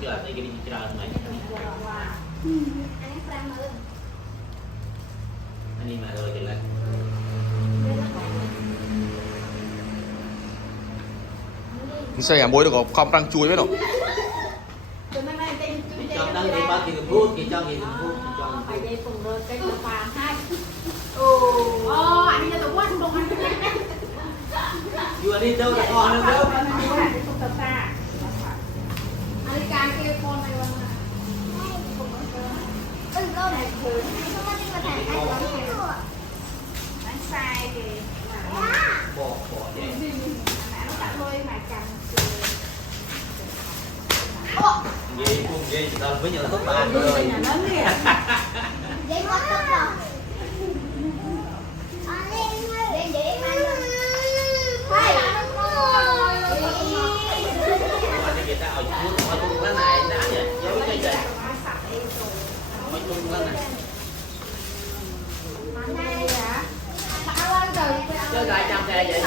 chưa thấy cái đi chơi mày anh đi mà rồi thì lại xe muối được không răng chui với đâu trong đang đi bao thì phút thì trong thì phút trong phải dây cùng rồi cái nó phà hai ồ anh cho tôi quên luôn vừa đi đâu là còn đâu anh đi càng kia con này anh sai thì bỏ để nó cả thôi mà chẳng ghê cũng ghê rồi với nhau là tốt bạn rồi Vậy mất tóc rồi. Lên vậy em ăn rồi. Phải là nó anh người ta ở chung ở chung cái này đã vậy giống cái gì ở chung cái này chơi lại trăm xe vậy